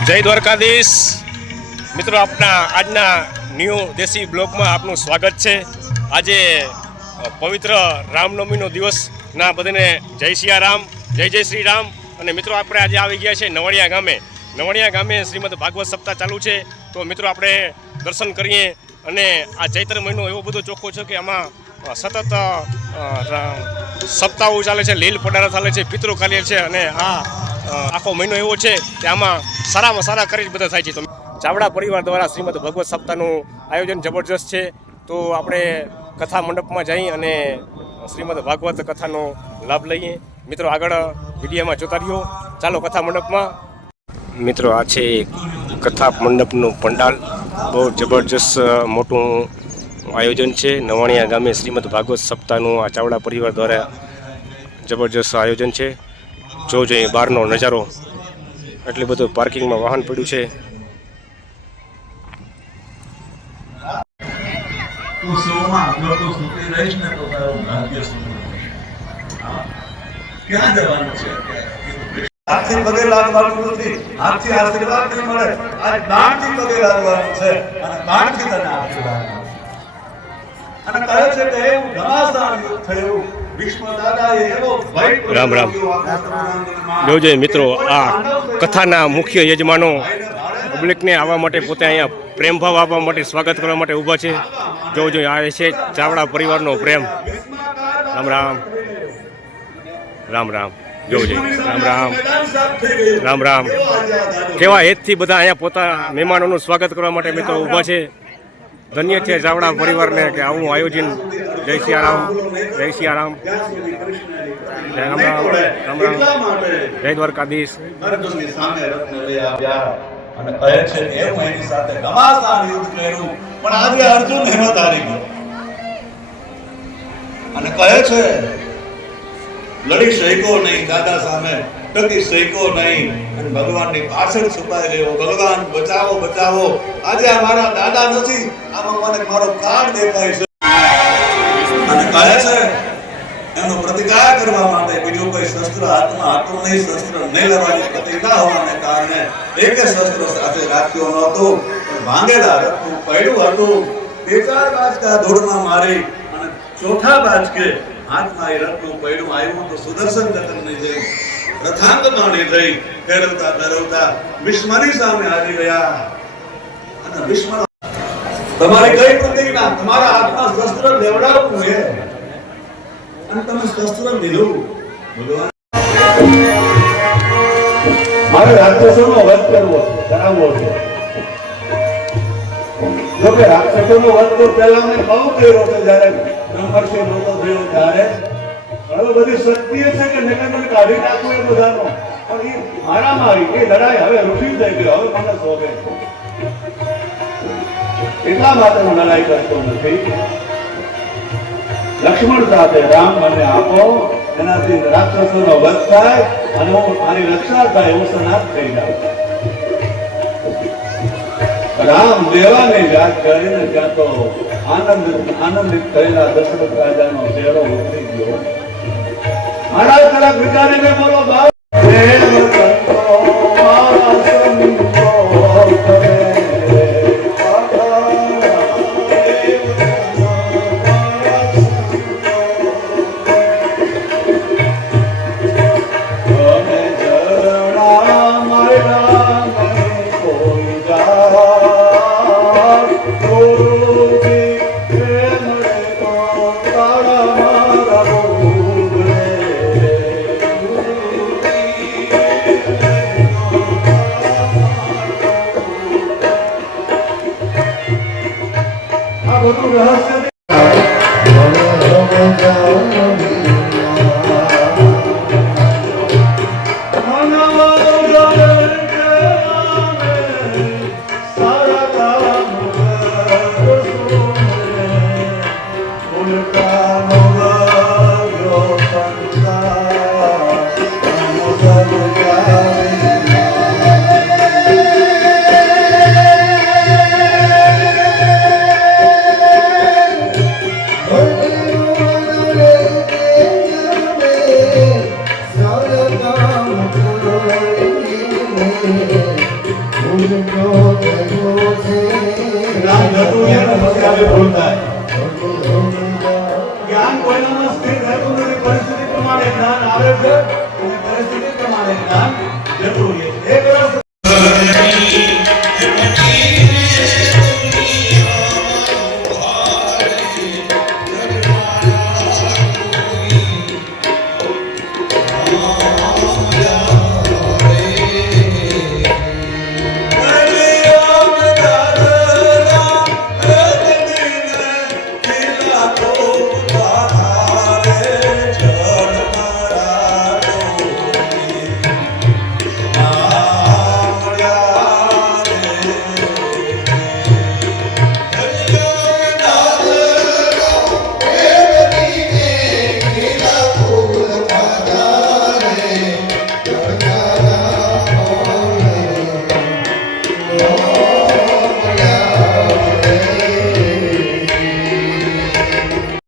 જય દ્વારકાધીશ મિત્રો, આપના આજના ન્યૂ દેશી બ્લોગમાં આપનું સ્વાગત છે। આજે પવિત્ર રામનવમીનો દિવસના બધાને જય સિયારામ, જય જય શ્રી રામ। અને મિત્રો આપણે આજે આવી ગયા છે નવણિયા ગામે। નવણિયા ગામે શ્રીમદ ભાગવત સપ્તાહ ચાલુ છે, તો મિત્રો આપણે દર્શન કરીએ। અને આ ચૈત્ર મહિનો એવો બધો ચોખ્ખો છે કે આમાં સતત સપ્તાહો ચાલે છે, લીલ પડારા ચાલે છે, પિતૃ કાર્ય છે, અને આ આખો મહિનો એવો છે કે આમાં સારામાં સારા કરી બધા થાય છે। તો ચાવડા પરિવાર દ્વારા શ્રીમદ ભગવત સપ્તાહનું આયોજન જબરજસ્ત છે। તો આપણે કથા મંડપમાં જઈ અને શ્રીમદ ભાગવત કથાનો લાભ લઈએ। મિત્રો આગળ વિડીયોમાં જોતા રહ્યો, ચાલો કથા મંડપમાં। મિત્રો આ છે કથા મંડપનું પંડાલ, બહુ જબરજસ્ત મોટું આયોજન છે। નવાણિયા ગામે શ્રીમદ ભાગવત સપ્તાહનું આ ચાવડા પરિવાર દ્વારા જબરજસ્ત આયોજન છે। જોજો એ બહારનો નજારો, એટલી બધું પાર્કિંગમાં વાહન પડ્યું છે। હાથથી પગે લાગવાનું નથી, હાથથી આશીર્વાદ નહીં મળે, આ દાનથી પગે લાગવાનું છે અને દાનથી તને આશીર્વાદ મળશે। અને કહે છે કે એવું ઘમાસાન યુદ્ધ થયું, ભીષ્મ દાદાએ એવો ભય રામ રામ જોજો મિત્રો, આ કથાના મુખ્ય યજમાનો પબ્લિકને આવવા માટે પોતે અહીંયા પ્રેમ ભાવ આપવા માટે, સ્વાગત કરવા માટે ઊભા છે। જોજો આ છે ચાવડા પરિવારનો પ્રેમ। રામ રામ રામ રામ જોજો, રામ રામ રામ રામ। કેવા હેતથી બધા અહીંયા પોતા મહેમાનોનું સ્વાગત કરવા માટે મિત્રો ઊભા છે। ધન્ય છે ચાવડા પરિવારને કે આવું આયોજન। જય સિયારામ, જય સિયારામ, રામ રામ રામ રામ, જય દ્વારકાધીશ। અને કહે છે કે હું એની સાથે ઘમાસાન યુદ્ધ કર્યું, પણ આજે અર્જુન હિંમત હારી ગયો અને કહે છે લડી શક્યો નહીં, દાદા સામે ટકી શક્યો નહીં અને ભગવાનની પાછળ છુપાઈ ગયો। ભગવાન બચાવો બચાવો, આજે આ મારા દાદા નથી, આમાં મને મારો કાળ દેખાય છે અને કહે છે એનો પ્રતિકાર કરવા માટે બીજો કોઈ શસ્ત્ર હાથમાં હતું નહીં, શસ્ત્ર નહીં લેવાની પ્રતિજ્ઞા હોવાને કારણે એક શસ્ત્ર સાથે રાખ્યો નહોતો, પણ ભાંગેલા રથનું પૈડું હતું। બે ચાર બાજકા ધૂળમાં મારી અને ચોથા બાજકે હાથમાં એ રથનું પૈડું આવ્યું તો સુદર્શન ચક્રની જેમ રથાંગનાની થઈ ફેરવતા ફેરવતા ભીષ્મની સામે આવી ગયા। અને ભીષ્મ તમારી કઈ પ્રતિજ્ઞા? તમારા હાથમાં શસ્ત્ર લેવડાવવું છે અને તમે શસ્ત્ર લીધું। ભગવાન મારે રાક્ષસોનો વધ કરવો છે, કરાવવો છે। જો કે રાક્ષસોનો વધ તો પહેલા મેં બહુ કર્યો છે, જ્યારે બ્રહ્મર્ષિ નહોતો થયો ત્યારે। હવે બધી શક્તિ છે કે નકર કાઢી નાખવું એ બધાનો, પણ એ મારામારી, એ લડાઈ હવે રૂઠી થઈ ગઈ, હવે મને શોભે છે। એટલા માટે હું લડાઈ કરતો નથી। લક્ષ્મણ સાથે રામ મને આપો, એનાથી રાક્ષસોનો વધ થાય અને હું મારી રક્ષા થાય, એવું સનાત થઈ જાય। રામ દેવાની વાત કરીને ત્યાં તો આનંદિત થયેલા દશરથ રાજાનો ચહેરો ઉતરી ગયો। મારા તરફ વિચારીને બોલો બાપ, જ્ઞાન જતું રહે ને પછી આવે ભૂલ થાય. જ્ઞાન કોઈનામાં સ્થિર રહેતું નથી. પરિસ્થિતિ પ્રમાણે જ્ઞાન આવે છે અને પરિસ્થિતિ પ્રમાણે જ્ઞાન